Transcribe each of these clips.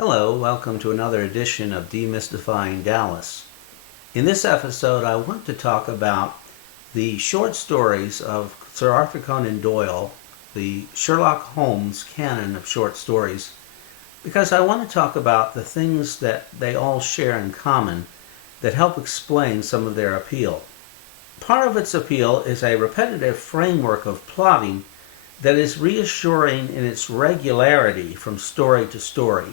Hello, welcome to another edition of Demystifying Dallas. In this episode, I want to talk about the short stories of Sir Arthur Conan Doyle, the Sherlock Holmes canon of short stories, because I want to talk about the things that they all share in common that help explain some of their appeal. Part of its appeal is a repetitive framework of plotting that is reassuring in its regularity from story to story.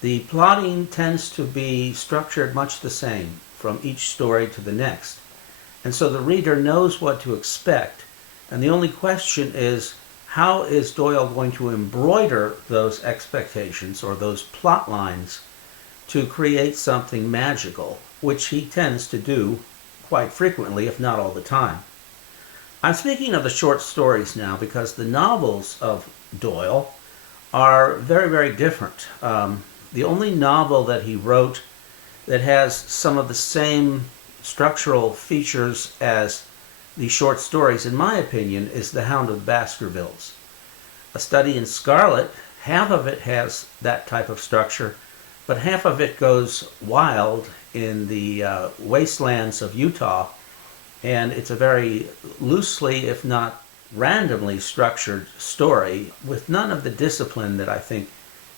The plotting tends to be structured much the same from each story to the next, and so the reader knows what to expect, and the only question is, how is Doyle going to embroider those expectations or those plot lines to create something magical, which he tends to do quite frequently, if not all the time. I'm speaking of the short stories now because the novels of Doyle are very, very different. The only novel that he wrote that has some of the same structural features as the short stories, in my opinion, is The Hound of Baskervilles. A Study in Scarlet, half of it has that type of structure, but half of it goes wild in the wastelands of Utah, and it's a very loosely, if not randomly structured story with none of the discipline that I think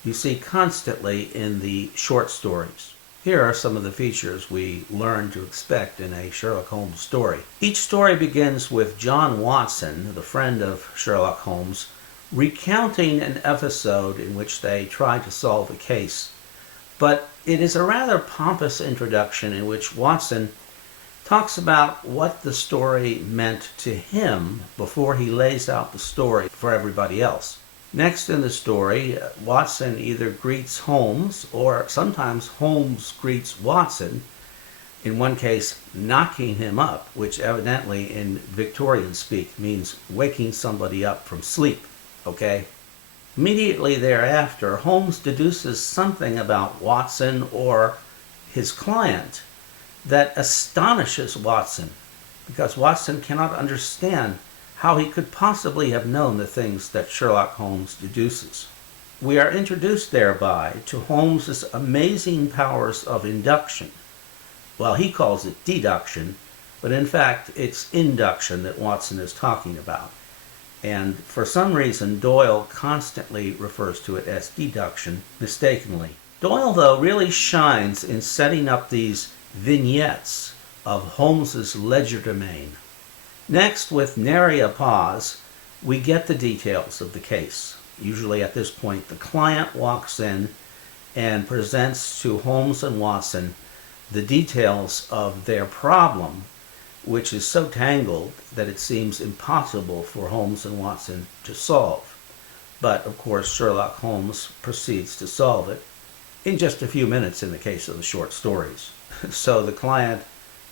you see constantly in the short stories. Here are some of the features we learn to expect in a Sherlock Holmes story. Each story begins with John Watson, the friend of Sherlock Holmes, recounting an episode in which they try to solve a case. But it is a rather pompous introduction in which Watson talks about what the story meant to him before he lays out the story for everybody else. Next in the story, Watson either greets Holmes, or sometimes Holmes greets Watson, in one case knocking him up, which evidently in Victorian speak means waking somebody up from sleep, okay? Immediately thereafter, Holmes deduces something about Watson or his client that astonishes Watson, because Watson cannot understand how he could possibly have known the things that Sherlock Holmes deduces. We are introduced thereby to Holmes's amazing powers of induction. Well, he calls it deduction, but in fact it's induction that Watson is talking about. And for some reason, Doyle constantly refers to it as deduction, mistakenly. Doyle, though, really shines in setting up these vignettes of Holmes's legerdemain. Next, with nary a pause, we get the details of the case. Usually at this point, the client walks in and presents to Holmes and Watson the details of their problem, which is so tangled that it seems impossible for Holmes and Watson to solve. But, of course, Sherlock Holmes proceeds to solve it in just a few minutes in the case of the short stories. So the client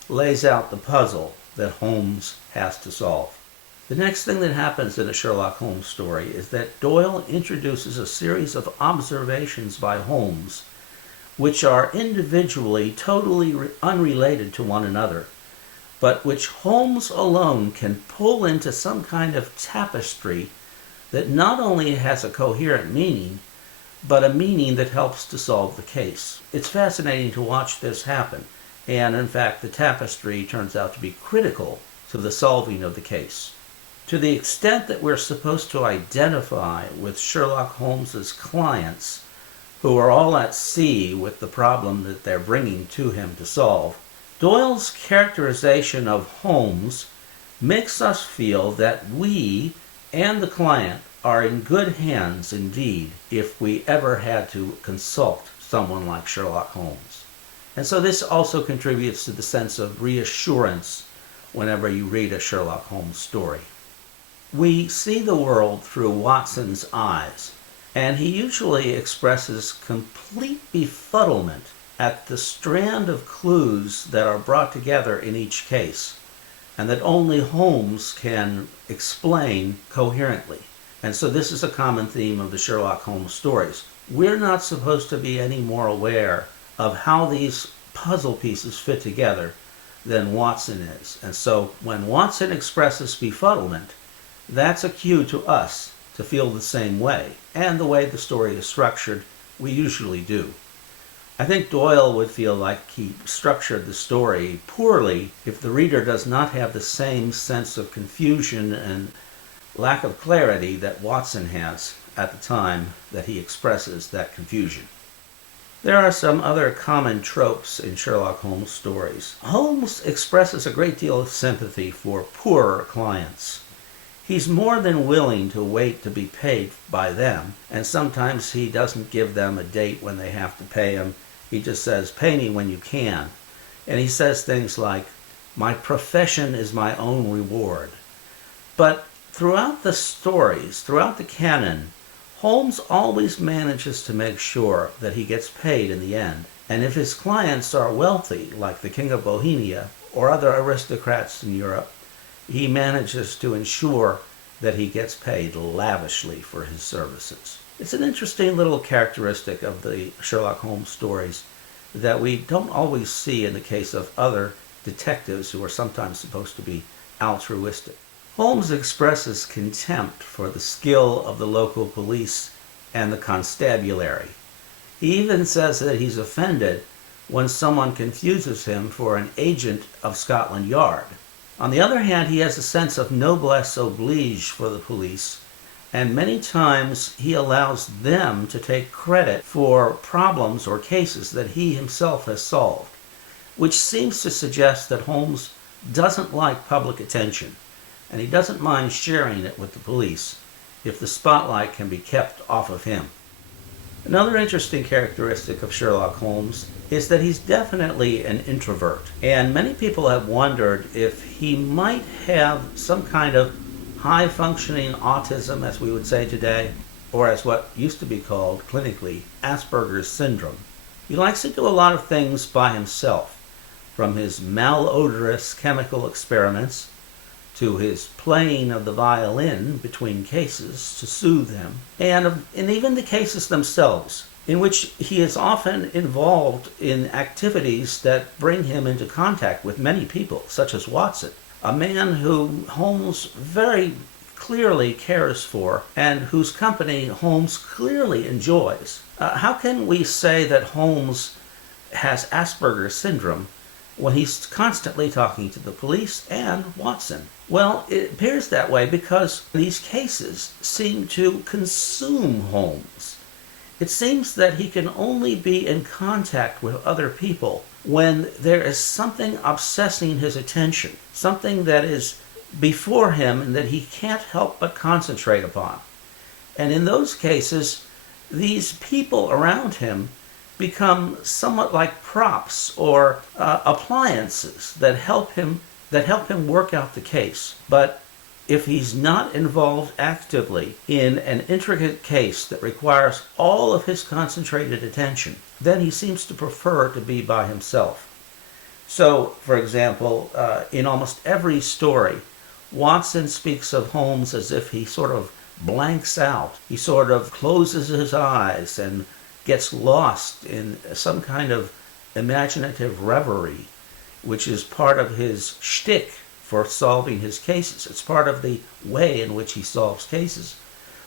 lays out the puzzle that Holmes has to solve. The next thing that happens in a Sherlock Holmes story is that Doyle introduces a series of observations by Holmes which are individually totally unrelated to one another, but which Holmes alone can pull into some kind of tapestry that not only has a coherent meaning, but a meaning that helps to solve the case. It's fascinating to watch this happen. And in fact, the tapestry turns out to be critical to the solving of the case. To the extent that we're supposed to identify with Sherlock Holmes's clients, who are all at sea with the problem that they're bringing to him to solve, Doyle's characterization of Holmes makes us feel that we and the client are in good hands indeed if we ever had to consult someone like Sherlock Holmes. And so this also contributes to the sense of reassurance whenever you read a Sherlock Holmes story. We see the world through Watson's eyes, and he usually expresses complete befuddlement at the strand of clues that are brought together in each case, and that only Holmes can explain coherently. And so this is a common theme of the Sherlock Holmes stories. We're not supposed to be any more aware of how these puzzle pieces fit together than Watson is. And so when Watson expresses befuddlement, that's a cue to us to feel the same way. And the way the story is structured we usually do. I think Doyle would feel like he structured the story poorly if the reader does not have the same sense of confusion and lack of clarity that Watson has at the time that he expresses that confusion. There are some other common tropes in Sherlock Holmes stories. Holmes expresses a great deal of sympathy for poorer clients. He's more than willing to wait to be paid by them, and sometimes he doesn't give them a date when they have to pay him. He just says, "Pay me when you can." And he says things like, "My profession is my own reward." But throughout the stories, throughout the canon, Holmes always manages to make sure that he gets paid in the end. And if his clients are wealthy, like the King of Bohemia or other aristocrats in Europe, he manages to ensure that he gets paid lavishly for his services. It's an interesting little characteristic of the Sherlock Holmes stories that we don't always see in the case of other detectives who are sometimes supposed to be altruistic. Holmes expresses contempt for the skill of the local police and the constabulary. He even says that he's offended when someone confuses him for an agent of Scotland Yard. On the other hand, he has a sense of noblesse oblige for the police, and many times he allows them to take credit for problems or cases that he himself has solved, which seems to suggest that Holmes doesn't like public attention, and he doesn't mind sharing it with the police if the spotlight can be kept off of him. Another interesting characteristic of Sherlock Holmes is that he's definitely an introvert, and many people have wondered if he might have some kind of high-functioning autism, as we would say today, or as what used to be called clinically Asperger's syndrome. He likes to do a lot of things by himself, from his malodorous chemical experiments to his playing of the violin between cases to soothe him, and even the cases themselves, in which he is often involved in activities that bring him into contact with many people, such as Watson, a man who Holmes very clearly cares for and whose company Holmes clearly enjoys. How can we say that Holmes has Asperger's syndrome when he's constantly talking to the police and Watson? Well, it appears that way because these cases seem to consume Holmes. It seems that he can only be in contact with other people when there is something obsessing his attention, something that is before him and that he can't help but concentrate upon. And in those cases, these people around him become somewhat like props or appliances that help him work out the case. But if he's not involved actively in an intricate case that requires all of his concentrated attention, then he seems to prefer to be by himself. So, for example, in almost every story, Watson speaks of Holmes as if he sort of blanks out. He sort of closes his eyes and gets lost in some kind of imaginative reverie, which is part of his shtick for solving his cases. It's part of the way in which he solves cases.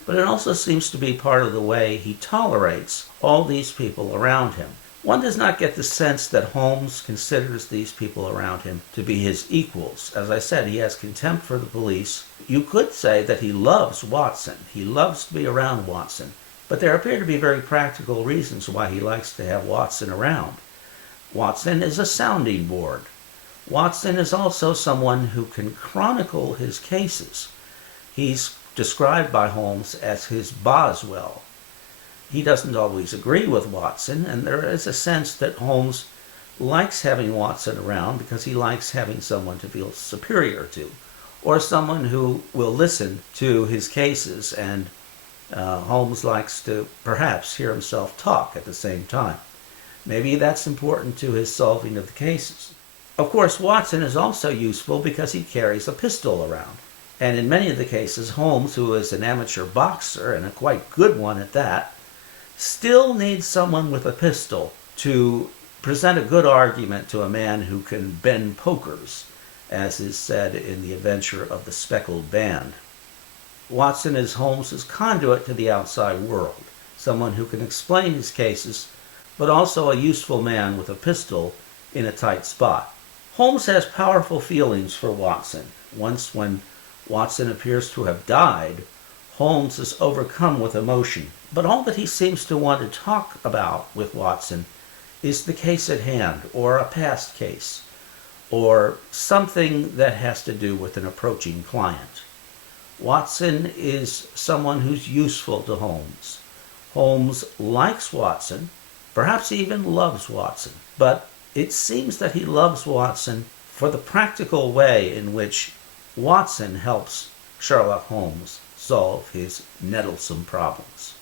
But it also seems to be part of the way he tolerates all these people around him. One does not get the sense that Holmes considers these people around him to be his equals. As I said, he has contempt for the police. You could say that he loves Watson. He loves to be around Watson. But there appear to be very practical reasons why he likes to have Watson around. Watson is a sounding board. Watson is also someone who can chronicle his cases. He's described by Holmes as his Boswell. He doesn't always agree with Watson, and there is a sense that Holmes likes having Watson around because he likes having someone to feel superior to, or someone who will listen to his cases, and Holmes likes to perhaps hear himself talk at the same time. Maybe that's important to his solving of the cases. Of course, Watson is also useful because he carries a pistol around. And in many of the cases, Holmes, who is an amateur boxer, and a quite good one at that, still needs someone with a pistol to present a good argument to a man who can bend pokers, as is said in The Adventure of the Speckled Band. Watson is Holmes's conduit to the outside world. someone who can explain his cases, but also a useful man with a pistol in a tight spot. Holmes has powerful feelings for Watson. Once, when Watson appears to have died, Holmes is overcome with emotion. But all that he seems to want to talk about with Watson is the case at hand, or a past case, or something that has to do with an approaching client. Watson is someone who's useful to Holmes. Holmes likes Watson, perhaps even loves Watson, but it seems that he loves Watson for the practical way in which Watson helps Sherlock Holmes solve his nettlesome problems.